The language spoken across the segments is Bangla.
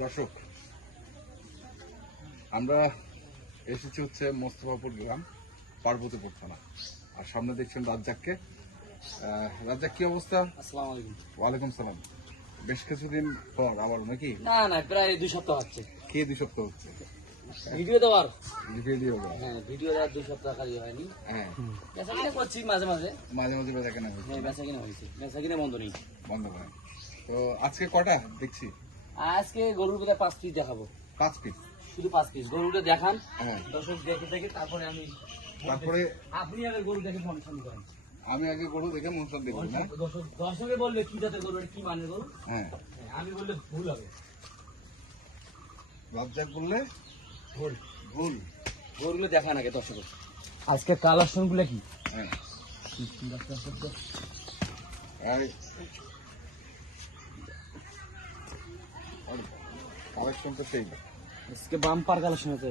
দর্শক, আমরা এসেছি হচ্ছে মোস্তফাপুর গ্রাম, পার্বতীপুর থানা। আর সামনে দেখছেন রাজ্জাককে। রাজ্জাক, কি অবস্থা? আসসালামু আলাইকুম। ওয়ালাইকুম সালাম। বেশ কিছুদিন পর আবার নাকি? না, প্রায় 2 সপ্তাহ হচ্ছে। কে 2 সপ্তাহ হচ্ছে? ভিডিও দেওয়ার ভিডিও ভিডিও দেওয়ার 2 সপ্তাহ কালি হয়নি। হ্যাঁ, বেচা কিনা করছি মাঝে মাঝে বেচা কেনা হয়েছে। হ্যাঁ, বেচা কিনা হয়েছে, বেচা কিনা বন্ধ নেই। বন্ধ করে। তো আজকে কটা দেখছি? আজকে গরুর বোধহয় 5 পিস দেখাবো। 5 পিস? শুধু 5 পিস গরুটা দেখান। হ্যাঁ, দর্শক দেখে তারপরে তারপরে আপনি আগে গরু দেখে মন করেন। আমি আগে গরু দেখে মন দেখবো না। দর্শকে বললে কি জাতের গরু, কি মানের গরু। হ্যাঁ, আমি বললে ভুল হবে। রাজ্জাক বললে ভুল। গরুগুলো দেখান আগে দর্শক। আজকে কালেকশন গুলো কি? হ্যাঁ, কালেকশন তো সেই। আজকে বাম্পার কালেকশন আছে।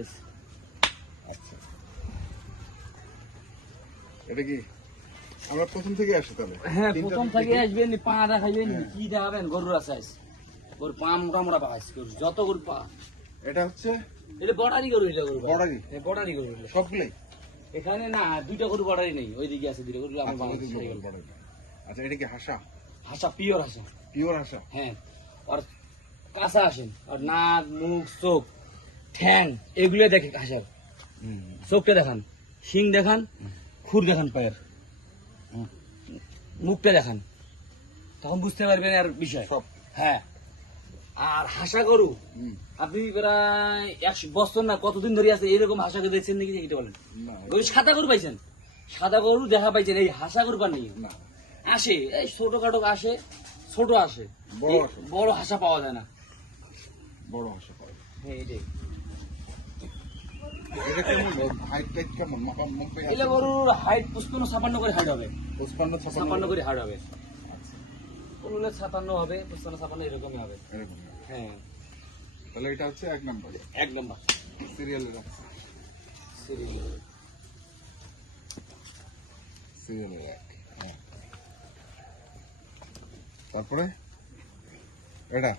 আচ্ছা, এটা কি আমরা প্রথম থেকে আসি তাহলে? হ্যাঁ, প্রথম থেকে আসবেন, পা দেখাইবেন, কি দেখাবেন? গরুর আছে, গরুর পা মোটা পাইস, যত গরু পা। এটা হচ্ছে এটা বর্ডারি গরু, এটা গরু বর্ডারি। বর্ডারি গরু সবগুলোই এখানে না, 2টা গরু বর্ডারি নেই, ওইদিকে আছে 2টা গরু। আমার বাংলাদেশে বর্ডারি। আচ্ছা, এটা কি হাসা? হাসা, পিওর হাসা। পিওর হাসা? হ্যাঁ, আর কাঁচা আসেন, আর নাক, মুখ, চোখ, ঠ্যাং এগুলো দেখে হাসার। চোখটা দেখান, শিং দেখান, খুর দেখান, পায়ের মুখটা দেখান, তখন বুঝতে পারবেন আর বিষয় সব। হ্যাঁ, আর হাসা গরু আপনি প্রায় 1 বছর না কতদিন ধরে আছে এরকম হাসা গরু দেখছেন নাকি? এটা বলেন। ওই সাদা গরু পাইছেন, সাদা গরু দেখা পাইছেন, এই হাসা গরু পান নাকি? আসে এই ছোটখাটো আসে, ছোট আসে, বড় হাসা পাওয়া যায় না। বড় হাসা পাওয়া যায়। হ্যাঁ, এটাই। এটা কেমন হাইট টাইট কেমন? এটা গরুর হাইট 55-56 করে হাইট হবে। 55-56 করে হাইট হবে। ওগুলো 57 হবে, 55-56 এরকমই হবে। এরকম। হ্যাঁ, তাহলে এটা হচ্ছে 1 নাম্বার। 1 নম্বর সিরিয়ালে রাখছে। সিরিয়ালে রাখ। হ্যাঁ, তারপরে এটা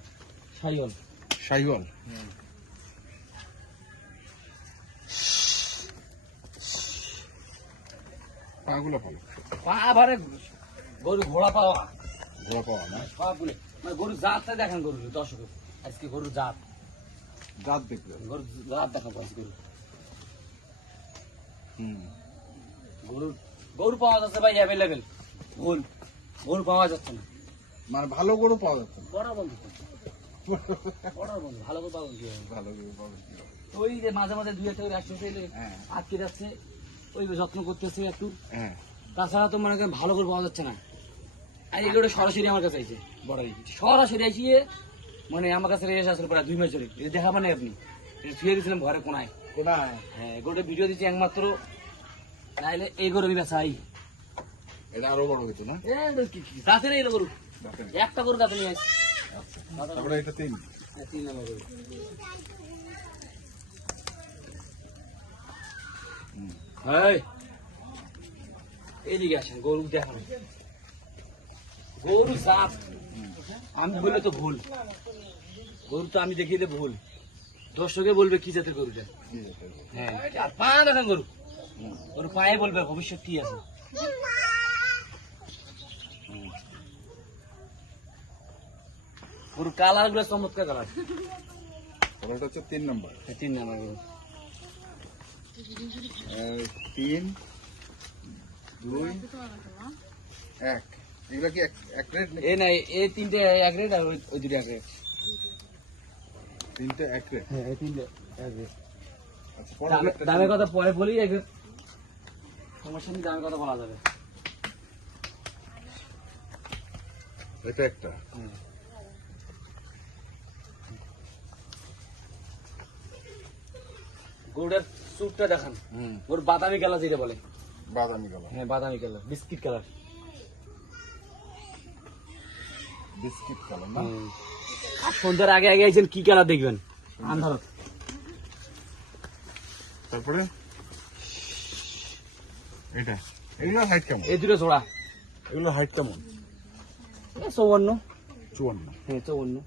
শাহিওয়াল। পাগুলো ভালো, পা ভারে গরু ঘোড়া পাওয়া না? পা গুলো মানে গরুর জাতটা দেখান। গরু দর্শক আজকে গরুর জাত দেখবে। গরুর জাত দেখাবো আজকে। গরু পাওয়া যাচ্ছে ভাই, অ্যাভেলেবেল। গরু পাওয়া যাচ্ছে না, মানে ভালো গরু পাওয়া যাচ্ছে না। বড় বন্ধু ভালো গরু পাবো কি? ভালো গরু পাওয়া যাচ্ছে না। ওই যে মাঝে মাঝে 2 একটা করে আসছে, আটকে যাচ্ছে, ওই যত্ন করতেছে একটু। হ্যাঁ, তাছাড়া তো মনে করেন ভালো করে পাওয়া যাচ্ছে না। আর এগুলো সরাসরি আমার কাছে আইছে, সরাসরি আসিয়ে মানে আমার কাছে রেস আসলে প্রায় 2 মাস ধরে। এটা দেখাবেন না আপনি? এটা ছুঁয়ে গেছিলাম ঘরে কোনায়। হ্যাঁ, গোটা ভিডিও দিচ্ছি একমাত্র, নাইলে এই গরু বিনা চাই। এটা আরো বড় হইতো না? গাছে নেই গরু, একটা গরু গাছে নিয়ে আসছে। তারপরে এটা 3 নম্বর গরু। এইদিকে আসেন, গরু দেখান। গরু জাত আমি বললে তো ভুল, গরু তো আমি দেখিয়ে ভুল। দর্শকে বলবে কি জাতের গরুটা। হ্যাঁ, আর পা দেখান গরু, গরু পায়ে বলবে ভবিষ্যৎ কি আছে। গরু কালার গুলো চমৎকার কালার। ওটা হচ্ছে 3 নাম্বার। 3 নম্বর গরু। 3, 2, 1। এগুলা কি এক রেট? এই নাই, এই 3টে 1 রেট, আর ওই 2টা 1 রেট। 3টে 1 রেট? হ্যাঁ, এই 3টে 1 রেট। আচ্ছা, দামের কথা পরে বলি, সমস্যা নেই, দামের কথা বলা যাবে। এটা একটা। গরুটার চুটটা দেখান। ওর বাদামি কালার যেটা বলে। বাদামি কালার? হ্যাঁ, বাদামি কালার, বিস্কিট কালার। না? সন্ধ্যার আগে আইছেন, কি কালার দেখবেন আন্ধার। তারপরে এটা, এগুলো হাইট কেমন? এই 2টো জোড়া। এগুলো হাইট কেমন? 54। 54। হ্যাঁ, 54।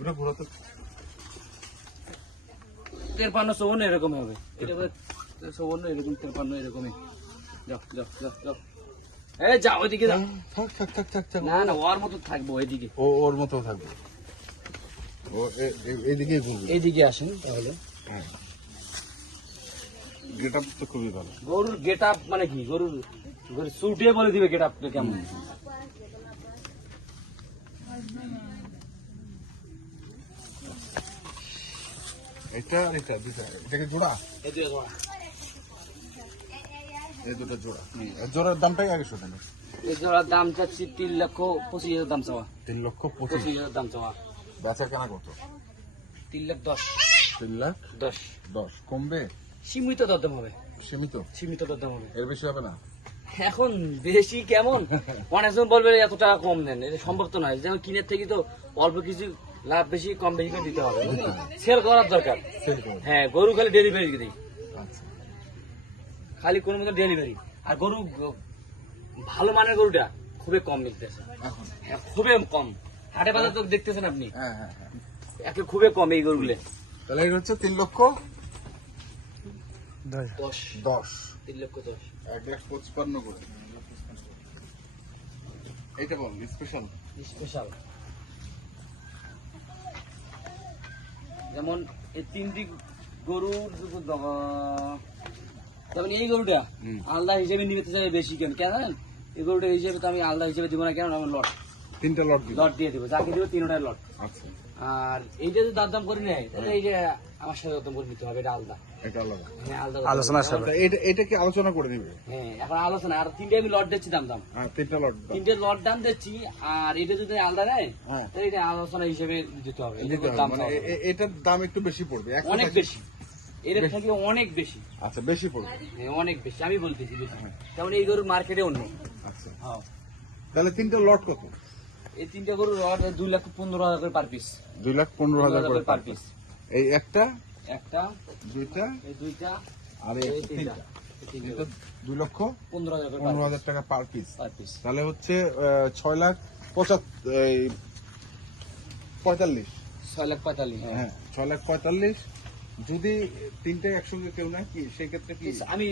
ওটা ঘোরাতে 53-54 এরকম হবে। এটা 54 এরকম 53 এরকমই। যাও যাও যাও যাও। এই যাও ওইদিকে যাও। থাক থাক থাক থাক থাক। না না ওর মতো থাকবো এইদিকে। ওর মতো থাকবে। ও এইদিকে ঘুরবে। এইদিকে আসেন তাহলে। হ্যাঁ। গেটআপ তো খুবই ভালো। গরুর গেট আপ মানে কি? গরুর সুটে বলে দিবে গেট আপটা কেমন। এটা এটা দুটা এটাকে জোড়া, এই দুটো জোড়া। এই দুটো জোড়া। জোড়ার দামটাই আগে শোনেন। এই জোড়ার দাম চাচ্ছি 3,25,000 দাম চাওয়া। 3,25,000। 25,000 দাম চাওয়া। বেচা কেনা কত? 3,10,000। 3,10,000 কমবে? সীমিত দরদাম হবে। সীমিত? সীমিত দরদাম হবে। এর বেশি হবে না? এখন বেশি কেমন? অনেকজন বলবে এত টাকা কম দেন, এটা সম্ভব তো নয়। যেমন কিনের থেকে তো অল্প কিছু লাভ বেশি কম বেশি করে দিতে হবে, সেল করার দরকার। সেল করুন। হ্যাঁ, গরু খালি ডেলিভারি দিই, আচ্ছা। খালি কোনো মতো ডেলিভারি। আর গরু ভালো মানের গরুটা খুবই কম মিলতেছে এখন? হ্যাঁ, খুবই কম। হাটে বাজার তো দেখতেছেন আপনি, হ্যাঁ হ্যাঁ হ্যাঁ। একে খুবই কম এই গরুগুলো। তাহলে এটা হচ্ছে 3,10,000। 3,10,000। 1,55,000 করে। এইটা বল স্পেশাল। স্পেশাল যেমন এই তিনটি গরুর তখন এই গরুটা আলাদা হিসেবে নিতে চাই বেশি। কেন কেন জানেন? এই গরুটা হিসেবে তো আমি আলাদা হিসেবে দিব না, কেন আমার লট 3টা লট দিন। লট দিয়ে দিব, যাকে দিব 3টাই লট। আচ্ছা। আর এইটা যদি দাম করে নেয় তাহলে এই যে আমার সাথে দাম করে নিতে হবে, এটা আলাদা। এটা আলাদা হ্যাঁ আলাদা আলোচনা আচ্ছা, এটা কি আলোচনা করে নিবে? হ্যাঁ, এখন আলোচনা। আর 3টে আমি লট দিচ্ছি দাম। হ্যাঁ 3টা লট দাও। 3টে লট দাম দিচ্ছি। আর এটা যদি আলাদা নেয় হ্যাঁ। তাহলে এটা আলোচনা হিসেবে দিতে হবে। দিতে হবে, দাম মানে এটার দাম একটু বেশি পড়বে। অনেক বেশি, এর থেকে অনেক বেশি। আচ্ছা, বেশি পড়বে। হ্যাঁ, অনেক বেশি, আমি বলতেছি বেশি। যেমন এই গরুর মার্কেটে অন্য। আচ্ছা, হ্যাঁ, তাহলে 3টা লট কত? এই 3টে গরুর লট 2,15,000 করে পার পিস। 2,15,000 করে পার পিস। এই একটা, একটা, দুইটা, এই দুইটা, আর এই এই তিনটা। তিনটা। এটা 2,15,000 15,000 টাকা পার পিস। Per piece. তাহলে হচ্ছে 6,45,000। 6,45,000। হ্যাঁ 6,45,000। যদি 3টে একসঙ্গে কেউ নেয় কি সেই ক্ষেত্রে কি? আমি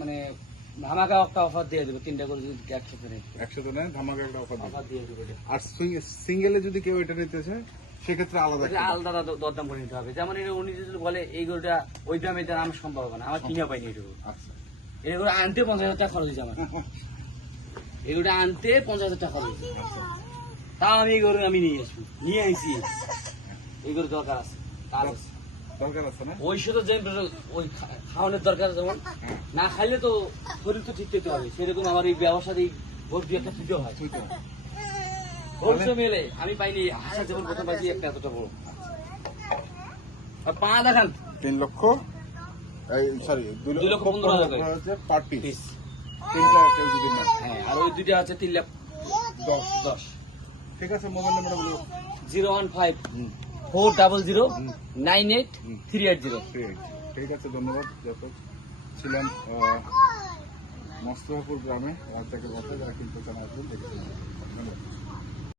মানে ধামাকা একটা অফার দিয়ে দেবো, 3টা করে যদি একসাথে নেয়। একসাথে নেয় ধামাকা একটা অফার অফার দিয়ে দেবো। আর সিঙ্গেলে যদি কেউ এটা নিতে চায় সেক্ষেত্রে আলাদা এটা আলাদা দরদাম করে নিতে হবে। যেমন এটা উনি যদি বলে এই গরুটা ওই দামে দেওয়ার আমার সম্ভব হবে না, আমার কিনে পাইনি এটুকু। আচ্ছা। এই গরু আনতে 50,000 টাকা খরচ হয়েছে আমার। এই গরুটা আনতে 50,000 টাকা খরচ হয়েছে। তাও আমি এই গরু আমি নিয়ে আসবো, নিয়ে আইসি। এই গরু দরকার আছে, তার আছে। দরকার আছে না? ওই শুধু যে ওই খাওয়ানোর দরকার, যেমন না খাইলে তো শরীর তো ঠিক থাকতে হবে। সেরকম আমার এই ব্যবসার এই ভোট দিয়ে একটা থুতে হয়। হোলসেল মেলে আমি পাইনি, হাসা যেমন প্রথম পাইছি একটা এতটা বড়। আর পা দেখান 3 লক্ষ, সরি 2,15,000 পার পিস। পিস। 3টা কেউ যদি নেয়। হ্যাঁ, আর ওই দুইটা আছে 3,10,000। ঠিক আছে, মোবাইল নাম্বার বলো। 01540983880। ঠিক আছে, ধন্যবাদ। যত ছিলাম মোস্তফাপুর গ্রামে রাজ্জাকের বাসায়, যারা কিনতে চান আসবেন, দেখেছেন। ধন্যবাদ।